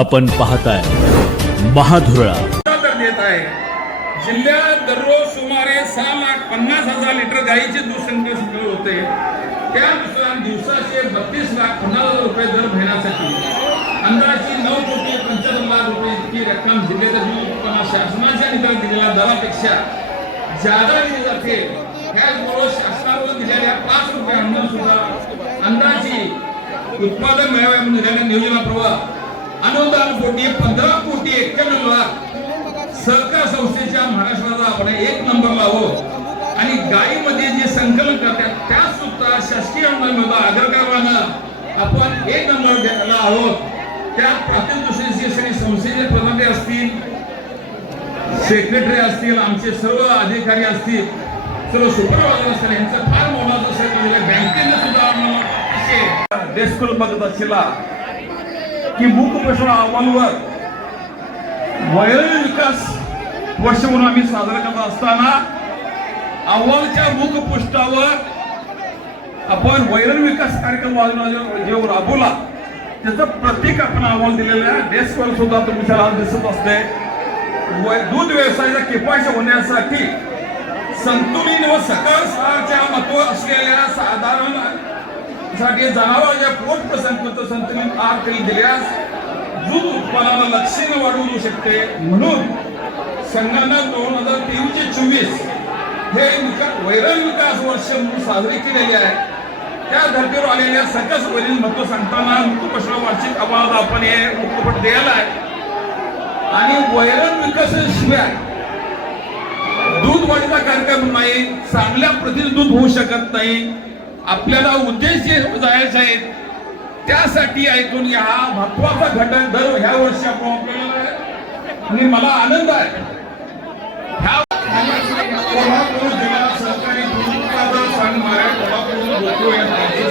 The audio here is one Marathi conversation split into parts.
आपण पाहताय महाधुरळा. देत आहे. जिल्ह्यात दररोज सुमारे सहा लाख पन्नास हजार लिटर गाईचे दूध संकलित सुरू होते त्यानुसार दिवसाचे बत्तीस लाख पन्नास हजार रुपये दर महिन्यासाठी. अंदाजी नऊ कोटी पंचावन्न लाख रुपये इतकी रक्कम जिल्ह्याच्या दूध उत्पन्न शासनाच्या निकाल दिलेल्या दरापेक्षा जादा दिली जाते. त्याचबरोबर शासनाकडून दिलेल्या पाच रुपये अनुदान सुद्धा अंदाजी उत्पादन मिळावे म्हणून दिलेल्या नियोजनाप्रमाणे अनुदान पोटी पंधरा कोटी एक्क्याण्णव लाख सहकार संस्थेच्या महाराष्ट्राचा आपण एक नंबर लावो. आणि गायीमध्ये जे संकलन करतात त्या सुद्धा शासकीय अनुदान मिळतो आग्रकारानं आपण एक नंबर द्यायला आहोत. त्या प्राथमिक कृषी संस्थेचे प्रधाने असतील सेक्रेटरी असतील आमचे सर्व अधिकारी असतील सर्व सुपरवायझर असतील यांचं फार मोलाचं सहकार्य म्हणजे बँकेने सुद्धा डेस्कुल बघत असलेला की मुखप्रश्न अहवालवर वैरण विकास वर्ष म्हणून आम्ही साजरा करत असताना अहवालच्या मुखपृष्ठावर आपण वैरण विकास कार्यक्रम वाजवला- जे राबवला त्याचं प्रतीक आपण अहवाल दिलेलं आहे. डेस्कवर सुद्धा तुमच्याला दिसत असते. दूध व्यवसायाचा किफायत होण्यासाठी संतुलित व सकल सारच्या महत्त्व असलेल्या साधारण साठी जनावरांच्या पोट प्रसंग संतुलित आहार केली दिल्यास दूध उत्पादनाला लक्षणीय वाढवू शकते. म्हणून संघानं दोन हजार तीनशे चोवीस हे वैरण विकास वर्ष म्हणून साजरी केलेली आहे. त्या धर्तीवर आलेल्या सकस वरील महत्त्व सांगताना मुख्यपत्र वार्षिक अहवालात आपण हे मुक्तपट द्यायला आहे. आणि वैरण विकासाशिवाय दूध वाढीचा कार्यक्रम नाही चांगल्या प्रतीचं दूध होऊ शकत नाही. आपल्याला उद्देश जे जायचे आहेत त्यासाठी ऐकून या महत्त्वाचा घटक दर ह्या वर्षी आपण आपल्याला आणि मला आनंद आहे. ह्या कोल्हापूर जिल्हा सहकारी दूध संघ कोल्हापूर गोकुळ या राज्य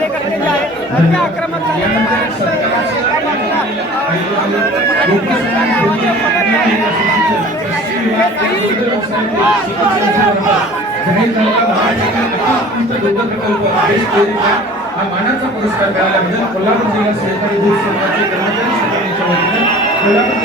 कार्यकर्ते जे आहेत आक्रमक हा मानाचा पुरस्कार कोल्हापूर जिल्हा सहकारी दूध संघाचे कर्मचारी संघटनेच्या वतीनं कोल्हापूर